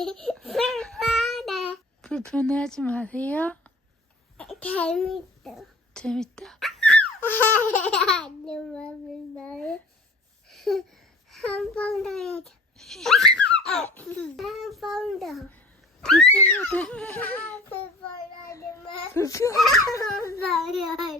불편하 불편해하지 마세요. 재밌어. 재밌다. 재밌다. 한번 더 해줘. 한번 더. 불편하불편하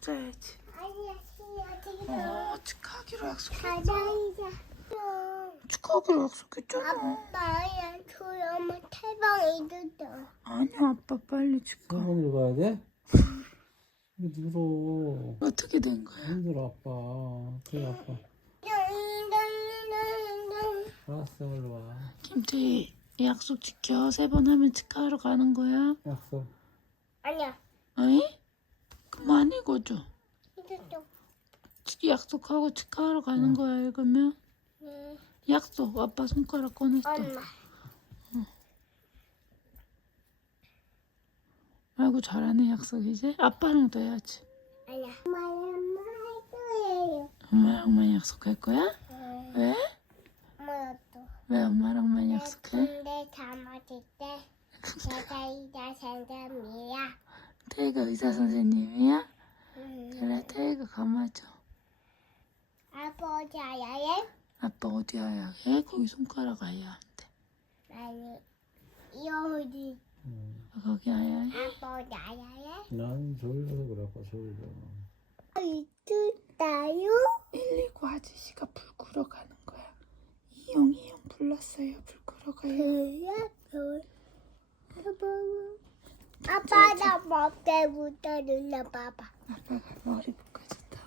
찾아야지. 아니야, 어, 축하기로 약속했어. 축하하기로 약속했잖아. 빠 야, 저희 엄마 태방이도 아니야, 아빠 빨리 축하. 태방이 가야 돼? 이게 누워. 어떻게 된 거야? 힘들 아빠. 그래, 음. 아빠. 딴, 딴, 딴, 딴, 딴. 알았어, 일로 와. 김태희, 약속 지켜. 세 번 하면 치카하러 가는 거야? 약속. 아니야. 응? 많이 거죠? 약속하고 치카하러 가는 거야, 읽으면 응. 네. 약속, 아빠 손가락 꺼냈어. 엄마. 응. 어. 아고 잘하네, 약속 이제. 아빠랑도 해야지. 아니야. 엄마랑만 엄마, 엄마, 엄마, 약속할 거야? 응. 왜? 엄마랑왜 엄마랑만 했죠. 약속해? 태그 의사 선생님이야? 응. 그래 태그 가마죠. 아빠 어디 아야해? 아빠 어디 아야해? 응. 거기 손가락 아야한데. 아니 이 응. 어디? 거기 아야해. 아빠 어디 아야해? 난 서울에서 그래 아 서울에서. 다요119 아저씨가 불 끄러 가는 거야. 응. 이용이 형 불렀어요 불 끌어가요. 그래? 응. 그래? 아빠. 아빠 가 먹게 부터 눌러 봐봐. 아빠 가 머리 묶어줬다.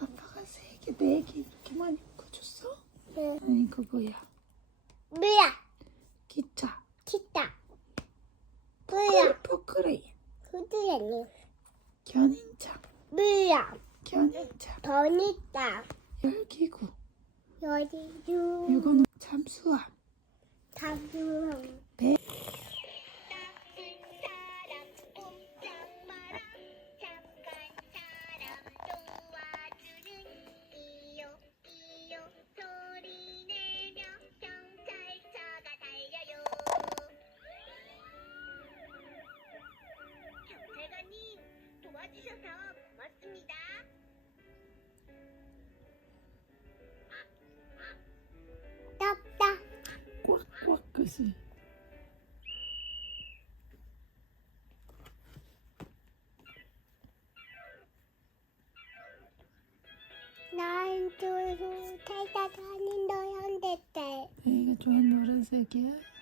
아빠가 응. 세개네개 네 이렇게 많이 묶어줬어? 응. 아니 그 뭐야? 뭐야? 기타. 기타. 뭐야? 포크레인. 포크레인. 견인장. 뭐야? 견인차 버니타. 열기구. 열기구. 이거는 잠수함. 잠수함. しい。なんと、書いた3人で読うの